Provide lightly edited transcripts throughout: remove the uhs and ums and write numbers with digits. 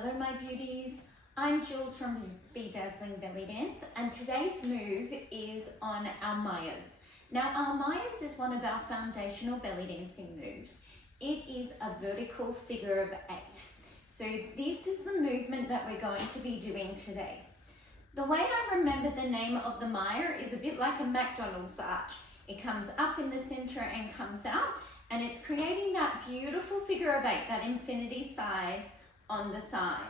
Hello my beauties, I'm Jules from Bedazzling Bellydance, and today's move is on our Myers. Now our Myers is one of our foundational belly dancing moves. It is a vertical figure of 8. So this is the movement that we're going to be doing today. The way I remember the name of the Meyer is a bit like a McDonald's arch. It comes up in the center and comes out, and it's creating that beautiful figure of 8, that infinity side on the side.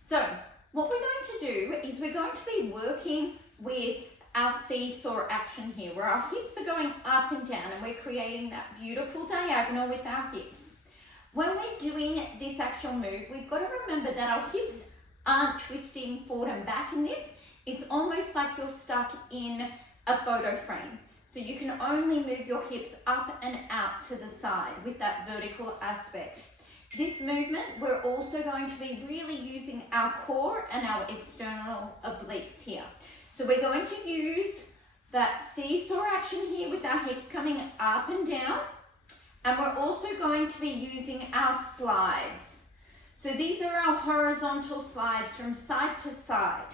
So what we're going to do is we're going to be working with our seesaw action here, where our hips are going up and down and we're creating that beautiful diagonal with our hips. When we're doing this actual move, we've got to remember that our hips aren't twisting forward and back in this. It's almost like you're stuck in a photo frame. So you can only move your hips up and out to the side with that vertical aspect. This movement, we're also going to be really using our core and our external obliques here. So we're going to use that seesaw action here with our hips coming up and down. And we're also going to be using our slides. So these are our horizontal slides from side to side.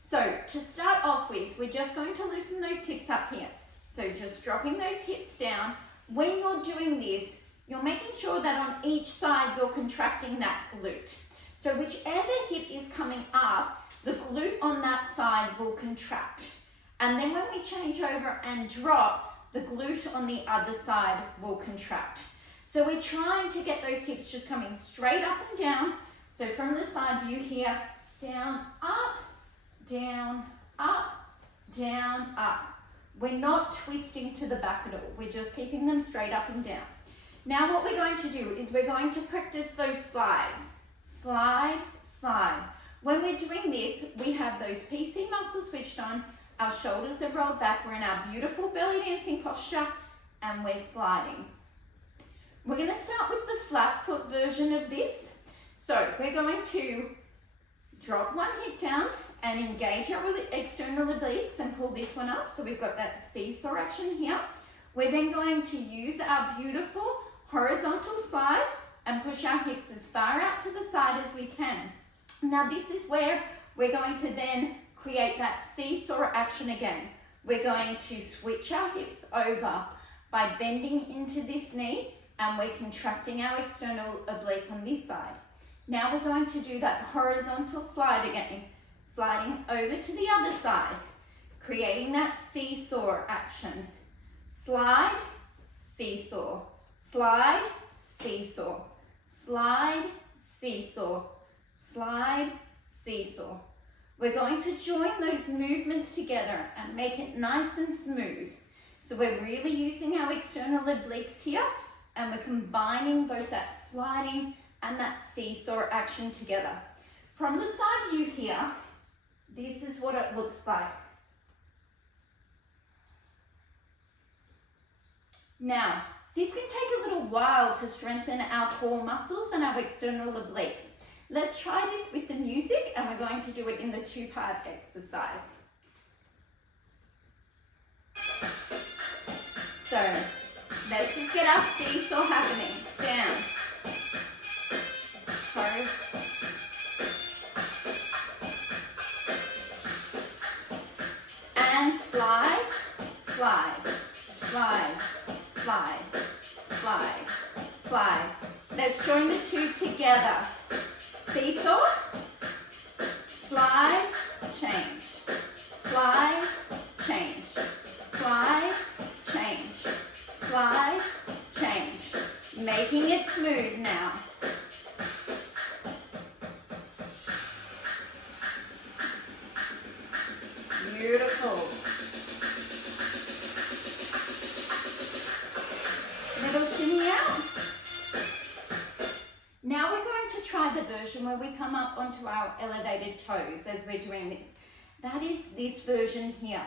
So to start off with, we're just going to loosen those hips up here. So just dropping those hips down. When you're doing this, you're making sure that on each side you're contracting that glute. So whichever hip is coming up, the glute on that side will contract. And then when we change over and drop, the glute on the other side will contract. So we're trying to get those hips just coming straight up and down. So from the side view here, down, up, down, up, down, up. We're not twisting to the back at all. We're just keeping them straight up and down. Now what we're going to do is we're going to practice those slides. Slide, slide. When we're doing this, we have those PC muscles switched on, our shoulders are rolled back, we're in our beautiful belly dancing posture, and we're sliding. We're going to start with the flat foot version of this. So we're going to drop one hip down and engage our external obliques and pull this one up. So we've got that seesaw action here. We're then going to use our beautiful horizontal slide and push our hips as far out to the side as we can. Now this is where we're going to then create that seesaw action again. We're going to switch our hips over by bending into this knee, and we're contracting our external oblique on this side. Now we're going to do that horizontal slide again, sliding over to the other side, creating that seesaw action. Slide, seesaw, slide, seesaw, slide, seesaw, slide, seesaw. We're going to join those movements together and make it nice and smooth. So we're really using our external obliques here, and we're combining both that sliding and that seesaw action together. From the side view here, this is what it looks like. Now, this can take a little while to strengthen our core muscles and our external obliques. Let's try this with the music, and we're going to do it in the 2-part exercise. So, let's just get our seesaw happening. Down. And slide, slide, slide, slide, slide, slide. Let's join the two together. Seesaw, slide, change, slide, change, slide, change, slide, change. Making it smooth now. Beautiful. Little spinny out. Now we're going to try the version where we come up onto our elevated toes as we're doing this. That is this version here.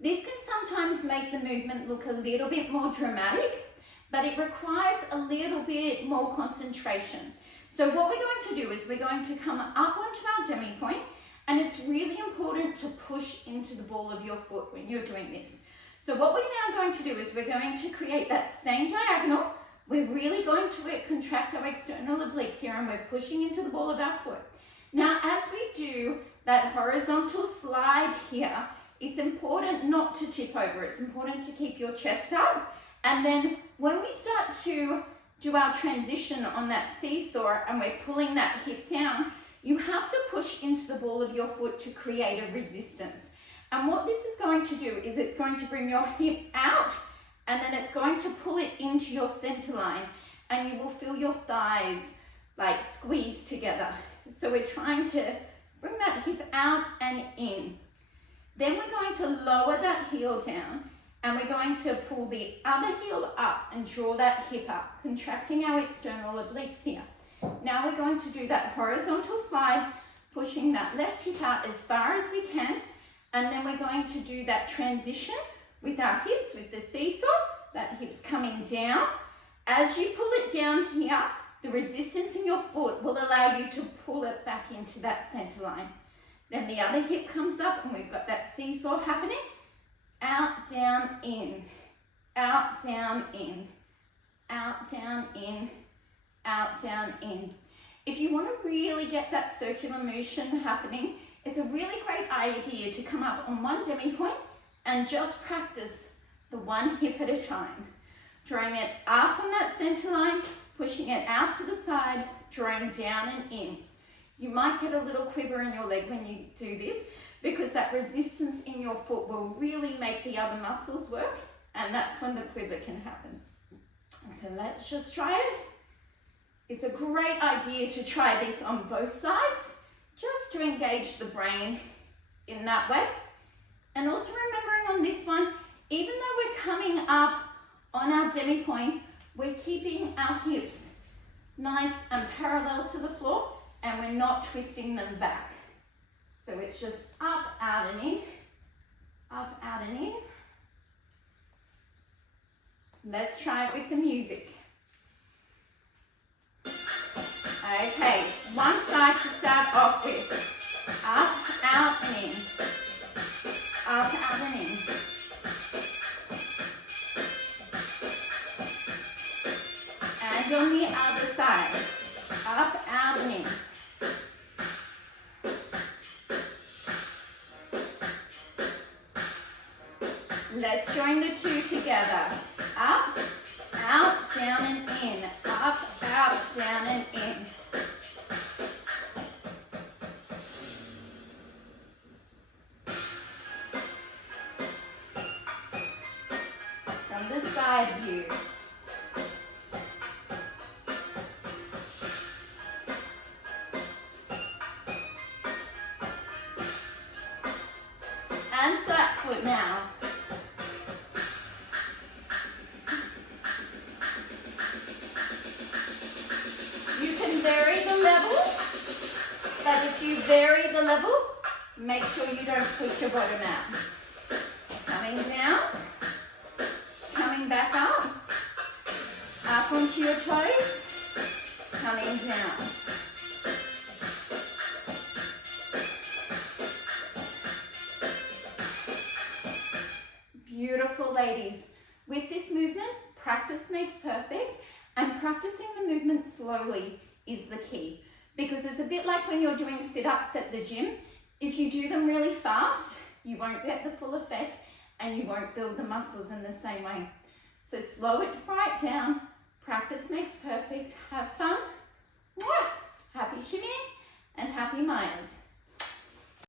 This can sometimes make the movement look a little bit more dramatic, but it requires a little bit more concentration. So what we're going to do is we're going to come up onto our demi point, and it's really important to push into the ball of your foot when you're doing this. So what we're now going to do is we're going to create that same diagonal, we're really going to contract our external obliques here, and we're pushing into the ball of our foot. Now, as we do that horizontal slide here, it's important not to tip over. It's important to keep your chest up. And then when we start to do our transition on that seesaw and we're pulling that hip down, you have to push into the ball of your foot to create a resistance. And what this is going to do is it's going to bring your hip out, and then it's going to pull it into your center line, and you will feel your thighs like squeeze together. So we're trying to bring that hip out and in. Then we're going to lower that heel down, and we're going to pull the other heel up and draw that hip up, contracting our external obliques here. Now we're going to do that horizontal slide, pushing that left hip out as far as we can, and then we're going to do that transition with our hips, with the seesaw, that hip's coming down. As you pull it down here, the resistance in your foot will allow you to pull it back into that center line. Then the other hip comes up, and we've got that seesaw happening. Out, down, in. Out, down, in. Out, down, in. Out, down, in. If you want to really get that circular motion happening, it's a really great idea to come up on one demi-point and just practice the one hip at a time. Drawing it up on that center line, pushing it out to the side, drawing down and in. You might get a little quiver in your leg when you do this, because that resistance in your foot will really make the other muscles work, and that's when the quiver can happen. So let's just try it. It's a great idea to try this on both sides, just to engage the brain in that way. And also remembering on this one, even though we're coming up on our demi-point, we're keeping our hips nice and parallel to the floor, and we're not twisting them back. So it's just up, out and in, up, out and in. Let's try it with the music. Okay, one side to start off with. Up, out and in. Up, out and in. And on the other side. Up, out and in. Let's join the two together. Up, out, down and in. Up, out, down and in. From the side view. And flat foot now. You can vary the level, but if you vary the level, make sure you don't push your bottom out. Coming down, coming back up onto your toes, coming down. Beautiful, ladies. With this movement, practice makes perfect, and practicing the movement slowly is the key, because it's a bit like when you're doing sit-ups at the gym. If you do them really fast, you won't get the full effect and you won't build the muscles in the same way. So slow it right down. Practice makes perfect. Have fun. Happy shimmying and happy Mayas.